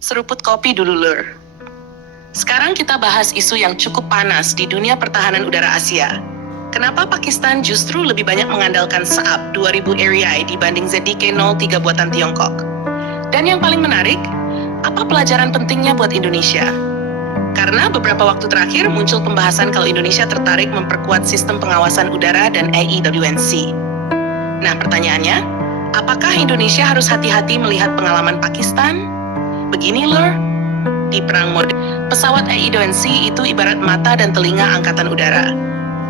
Seruput kopi dulu, Lur. Sekarang kita bahas isu yang cukup panas di dunia pertahanan udara Asia. Kenapa Pakistan justru lebih banyak mengandalkan Saab 2000 Erieye dibanding ZDK-03 buatan Tiongkok? Dan yang paling menarik, apa pelajaran pentingnya buat Indonesia? Karena beberapa waktu terakhir muncul pembahasan kalau Indonesia tertarik memperkuat sistem pengawasan udara dan AEWNC. Nah, pertanyaannya, apakah Indonesia harus hati-hati melihat pengalaman Pakistan? Begini, Lur, di perang modern, pesawat AEWNC itu ibarat mata dan telinga angkatan udara.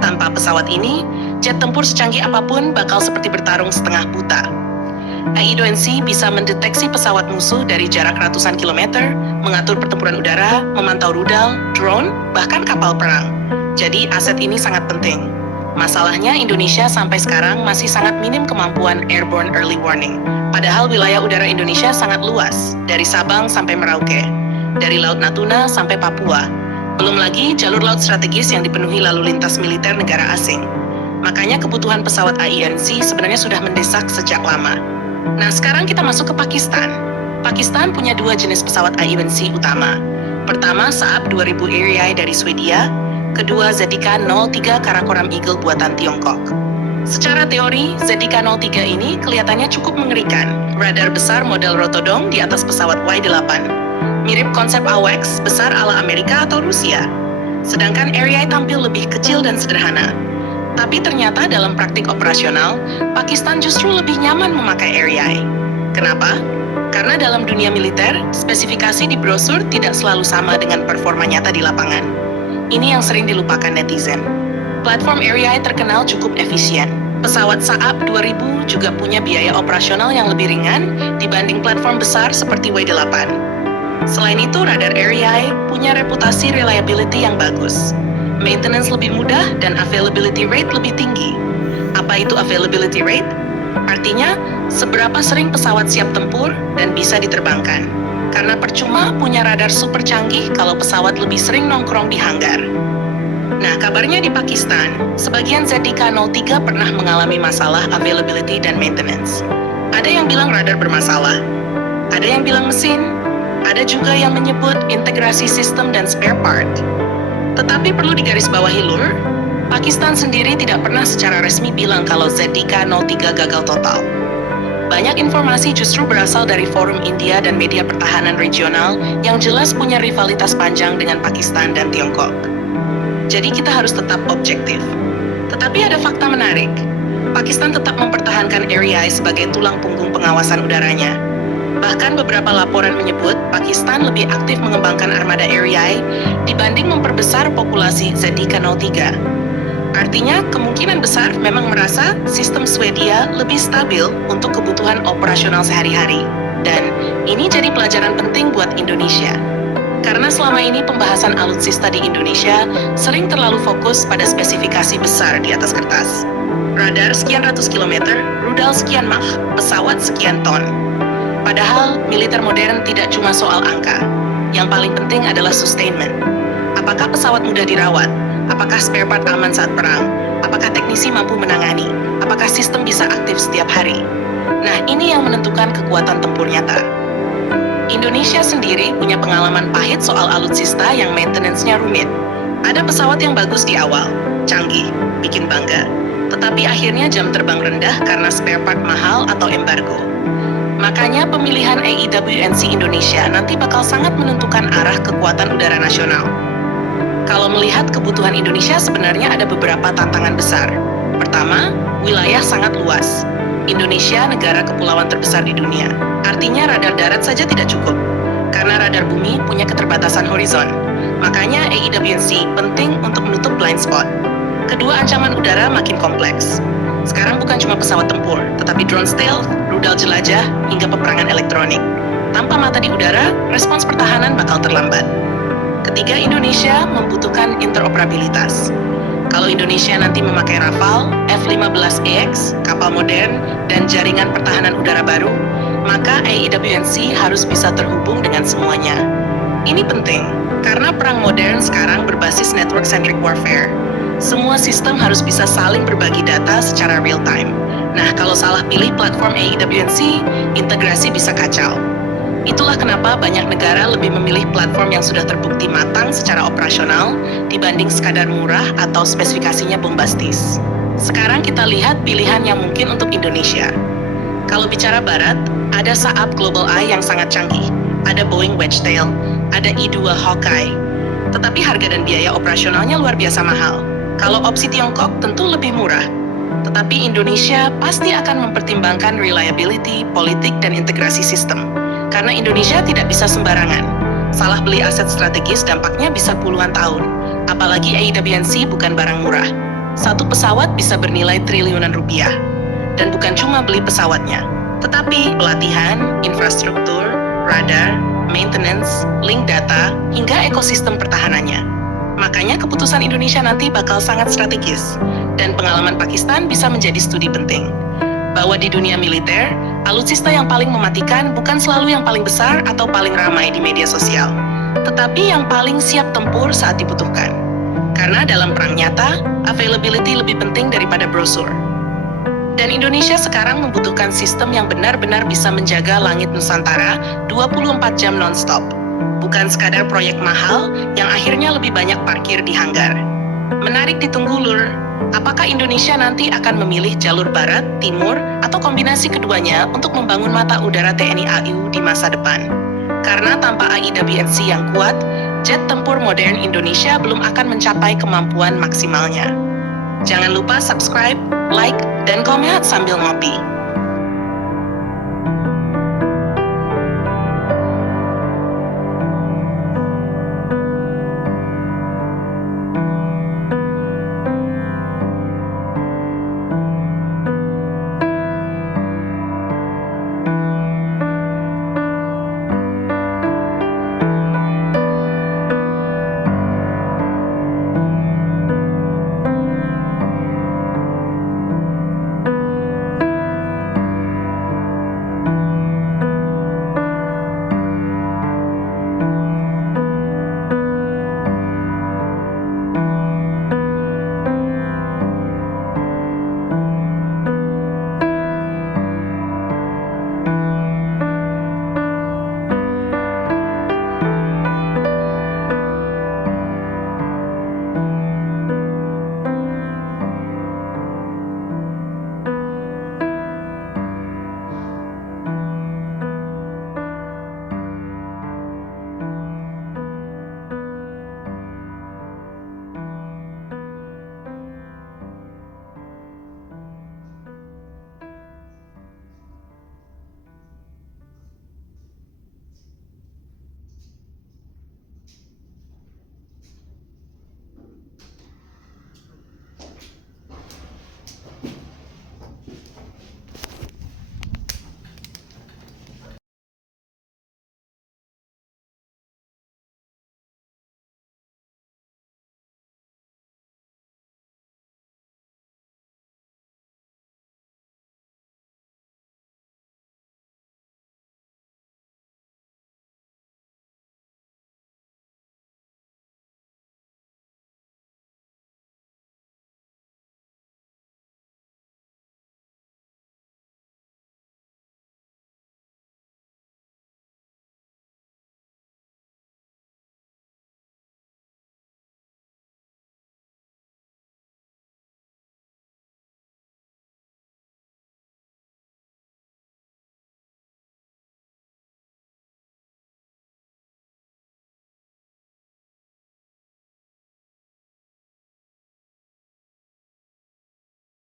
Tanpa pesawat ini, jet tempur secanggih apapun bakal seperti bertarung setengah buta. AEWNC bisa mendeteksi pesawat musuh dari jarak ratusan kilometer, mengatur pertempuran udara, memantau rudal, drone, bahkan kapal perang. Jadi aset ini sangat penting. Masalahnya Indonesia sampai sekarang masih sangat minim kemampuan airborne early warning. Padahal wilayah udara Indonesia sangat luas, dari Sabang sampai Merauke, dari Laut Natuna sampai Papua. Belum lagi jalur laut strategis yang dipenuhi lalu lintas militer negara asing. Makanya kebutuhan pesawat AEWNC sebenarnya sudah mendesak sejak lama. Nah, sekarang kita masuk ke Pakistan. Pakistan punya dua jenis pesawat AEWNC utama. Pertama, Saab 2000 Erieye dari Swedia. Kedua, ZDK-03 Karakoram Eagle buatan Tiongkok. Secara teori, ZDK-03 ini kelihatannya cukup mengerikan. Radar besar model rotodom di atas pesawat Y-8. Mirip konsep AWACS besar ala Amerika atau Rusia. Sedangkan Erieye tampil lebih kecil dan sederhana. Tapi ternyata dalam praktik operasional, Pakistan justru lebih nyaman memakai Erieye. Kenapa? Karena dalam dunia militer, spesifikasi di brosur tidak selalu sama dengan performa nyata di lapangan. Ini yang sering dilupakan netizen. Platform Erieye terkenal cukup efisien. Pesawat Saab 2000 juga punya biaya operasional yang lebih ringan dibanding platform besar seperti Y-8. Selain itu, radar Erieye punya reputasi reliability yang bagus. Maintenance lebih mudah dan availability rate lebih tinggi. Apa itu availability rate? Artinya, seberapa sering pesawat siap tempur dan bisa diterbangkan. Karena percuma punya radar super canggih kalau pesawat lebih sering nongkrong di hanggar. Nah, kabarnya di Pakistan, sebagian ZDK-03 pernah mengalami masalah availability dan maintenance. Ada yang bilang radar bermasalah, ada yang bilang mesin, ada juga yang menyebut integrasi sistem dan spare part. Tetapi perlu digarisbawahi, Lur, Pakistan sendiri tidak pernah secara resmi bilang kalau ZDK-03 gagal total. Banyak informasi justru berasal dari forum India dan media pertahanan regional yang jelas punya rivalitas panjang dengan Pakistan dan Tiongkok. Jadi kita harus tetap objektif. Tetapi ada fakta menarik. Pakistan tetap mempertahankan Erieye sebagai tulang punggung pengawasan udaranya. Bahkan beberapa laporan menyebut Pakistan lebih aktif mengembangkan armada Erieye dibanding memperbesar populasi ZDK-03. Artinya, kemungkinan besar memang merasa sistem Swedia lebih stabil untuk kebutuhan operasional sehari-hari. Dan ini jadi pelajaran penting buat Indonesia. Karena selama ini pembahasan alutsista di Indonesia sering terlalu fokus pada spesifikasi besar di atas kertas. Radar sekian ratus kilometer, rudal sekian Mach, pesawat sekian ton. Padahal, militer modern tidak cuma soal angka. Yang paling penting adalah sustainment. Apakah pesawat mudah dirawat? Apakah spare part aman saat perang? Apakah teknisi mampu menangani? Apakah sistem bisa aktif setiap hari? Nah, ini yang menentukan kekuatan tempur nyata. Indonesia sendiri punya pengalaman pahit soal alutsista yang maintenance-nya rumit. Ada pesawat yang bagus di awal, canggih, bikin bangga. Tetapi akhirnya jam terbang rendah karena spare part mahal atau embargo. Makanya pemilihan AEWNC Indonesia nanti bakal sangat menentukan arah kekuatan udara nasional. Kalau melihat kebutuhan Indonesia sebenarnya ada beberapa tantangan besar. Pertama, wilayah sangat luas. Indonesia negara kepulauan terbesar di dunia. Artinya radar darat saja tidak cukup. Karena radar bumi punya keterbatasan horizon. Makanya AEWNC penting untuk menutup blind spot. Kedua, ancaman udara makin kompleks. Sekarang bukan cuma pesawat tempur, tetapi drone stealth, rudal jelajah, hingga peperangan elektronik. Tanpa mata di udara, respons pertahanan bakal terlambat. Ketiga, Indonesia membutuhkan interoperabilitas. Kalau Indonesia nanti memakai Rafale, F-15EX, kapal modern, dan jaringan pertahanan udara baru, maka AEWNC harus bisa terhubung dengan semuanya. Ini penting, karena perang modern sekarang berbasis network-centric warfare. Semua sistem harus bisa saling berbagi data secara real-time. Nah, kalau salah pilih platform AEWNC, integrasi bisa kacau. Itulah kenapa banyak negara lebih memilih platform yang sudah terbukti matang secara operasional dibanding sekadar murah atau spesifikasinya bombastis. Sekarang kita lihat pilihan yang mungkin untuk Indonesia. Kalau bicara barat, ada Saab Global Eye yang sangat canggih, ada Boeing Wedgetail, ada I-2 Hawkeye. Tetapi harga dan biaya operasionalnya luar biasa mahal. Kalau opsi Tiongkok tentu lebih murah. Tetapi Indonesia pasti akan mempertimbangkan reliability, politik, dan integrasi sistem. Karena Indonesia tidak bisa sembarangan. Salah beli aset strategis dampaknya bisa puluhan tahun. Apalagi AEWNC bukan barang murah. Satu pesawat bisa bernilai triliunan rupiah. Dan bukan cuma beli pesawatnya, tetapi pelatihan, infrastruktur, radar, maintenance, link data, hingga ekosistem pertahanannya. Makanya keputusan Indonesia nanti bakal sangat strategis. Dan pengalaman Pakistan bisa menjadi studi penting. Bahwa di dunia militer, alutsista yang paling mematikan bukan selalu yang paling besar atau paling ramai di media sosial, tetapi yang paling siap tempur saat dibutuhkan. Karena dalam perang nyata, availability lebih penting daripada brosur. Dan Indonesia sekarang membutuhkan sistem yang benar-benar bisa menjaga langit Nusantara 24 jam non-stop. Bukan sekadar proyek mahal yang akhirnya lebih banyak parkir di hanggar. Menarik ditunggu, Lur. Apakah Indonesia nanti akan memilih jalur barat, timur, atau kombinasi keduanya untuk membangun mata udara TNI AU di masa depan? Karena tanpa AEWNC yang kuat, jet tempur modern Indonesia belum akan mencapai kemampuan maksimalnya. Jangan lupa subscribe, like, dan komen sambil ngopi.